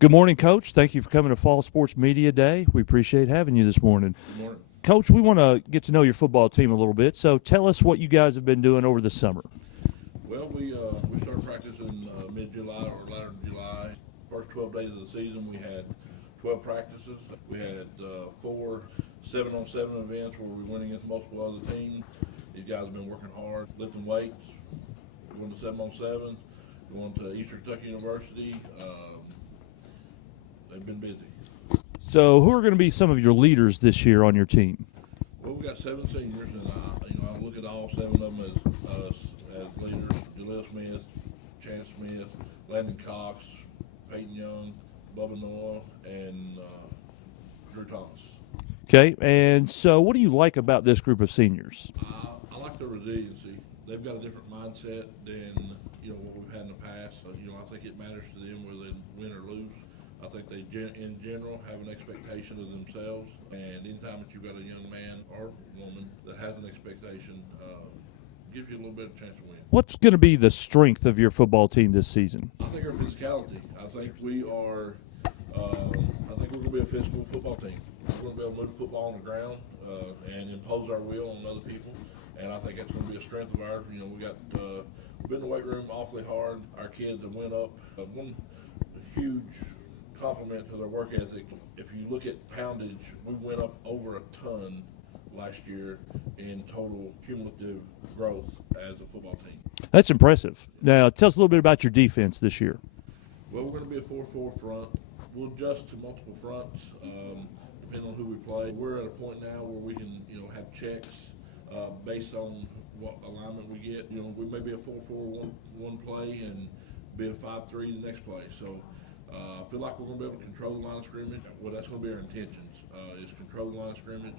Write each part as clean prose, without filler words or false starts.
Good morning, Coach. Thank you for coming to Fall Sports Media Day. We appreciate having you this morning. Good morning. Coach, we want to get to know your football team a little bit, so tell us what you guys have been doing over the summer. Well, we started practicing mid-July or latter July. First 12 days of the season, we had 12 practices. We had 4 7-on-7 events where we went against multiple other teams. These guys have been working hard, lifting weights, going to 7-on-7s, going to Eastern Kentucky University. They've been busy. So who are going to be some of your leaders this year on your team? Well, we got 7 seniors, and I look at all 7 of them as leaders. Jaleel Smith, Chance Smith, Landon Cox, Peyton Young, Bubba Noah, and Drew Thomas. Okay, and so what do you like about this group of seniors? I like their resiliency. They've got a different mindset than what we've had in the past. I think it matters to them whether they win or lose. I think they, in general, have an expectation of themselves, and anytime that you've got a young man or woman that has an expectation, gives you a little bit of chance to win. What's going to be the strength of your football team this season? I think our physicality. I think we are. I think we're going to be a physical football team. We're going to be able to move the football on the ground and impose our will on other people, and I think that's going to be a strength of ours. We got been in the weight room awfully hard. Our kids have went up. One huge compliment to their work ethic. If you look at poundage, we went up over a ton last year in total cumulative growth as a football team. That's impressive. Now, tell us a little bit about your defense this year. Well, we're going to be a 4-4 front. We'll adjust to multiple fronts depending on who we play. We're at a point now where we can, have checks based on what alignment we get. We may be a 4-4 one play and be a 5-3 the next play. So I feel like we're going to be able to control the line of scrimmage. Well, that's going to be our intentions, is control the line of scrimmage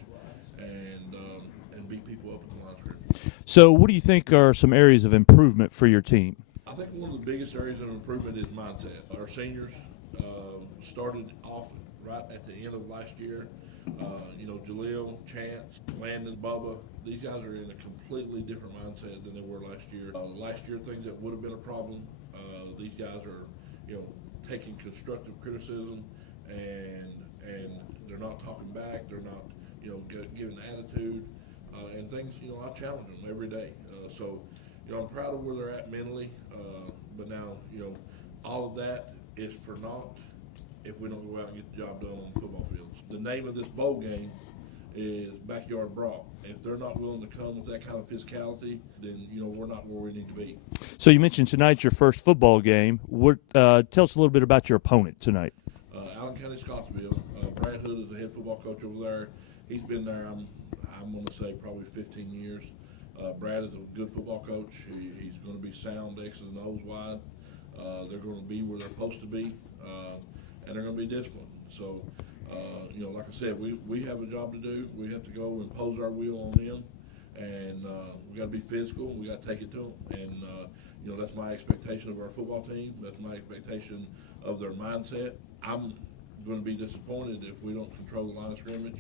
and beat people up at the line of scrimmage. So what do you think are some areas of improvement for your team? I think one of the biggest areas of improvement is mindset. Our seniors started off right at the end of last year. Jaleel, Chance, Landon, Bubba, these guys are in a completely different mindset than they were last year. Last year, things that would have been a problem, these guys are, taking constructive criticism and they're not talking back. They're not, giving attitude and things. I challenge them every day. I'm proud of where they're at mentally. But now, all of that is for naught if we don't go out and get the job done on the football fields. The name of this bowl game is Backyard Brawl. If they're not willing to come with that kind of physicality, then we're not where we need to be. So you mentioned tonight's your first football game. Tell us a little bit about your opponent tonight. Allen County, Scottsville. Brad Hood is the head football coach over there. He's been there, I'm going to say, probably 15 years. Brad is a good football coach. He's going to be sound, X's and O's wide. They're going to be where they're supposed to be, and they're going to be disciplined. So, like I said, we have a job to do. We have to go and impose our will on them, and we got to be physical. We got to take it to them, and that's my expectation of our football team. That's my expectation of their mindset. I'm going to be disappointed if we don't control the line of scrimmage,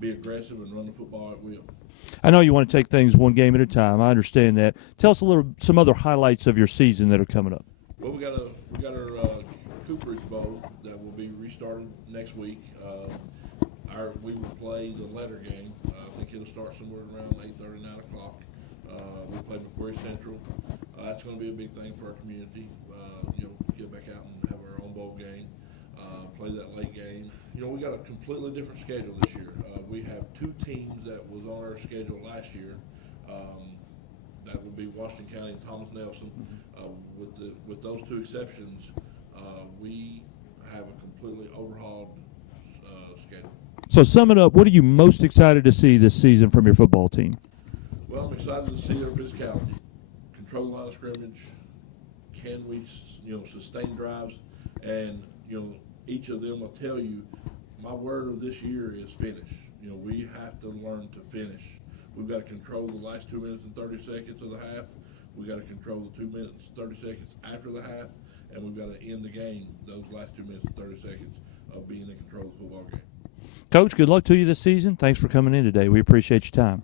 be aggressive, and run the football at will. I know you want to take things one game at a time. I understand that. Tell us some other highlights of your season that are coming up. Well, we got our Cooperage Bowl that will be restarted next week. We will play the letter game. I think it'll start somewhere around 8:30, 9 o'clock. We'll play Macquarie Central. That's going to be a big thing for our community. Get back out and have our own bowl game. Play that late game. We got a completely different schedule this year. We have 2 teams that was on our schedule last year. That would be Washington County and Thomas Nelson. With those 2 exceptions, we have a completely overhauled schedule. So sum it up, what are you most excited to see this season from your football team? Well, I'm excited to see their physicality, control the line of scrimmage. Can we, sustain drives? And each of them will tell you, my word of this year is finish. We have to learn to finish. We've got to control the last 2 minutes and 30 seconds of the half. We've got to control the 2 minutes, 30 seconds after the half, and we've got to end the game, those last 2 minutes and 30 seconds of being in control of the football game. Coach, good luck to you this season. Thanks for coming in today. We appreciate your time.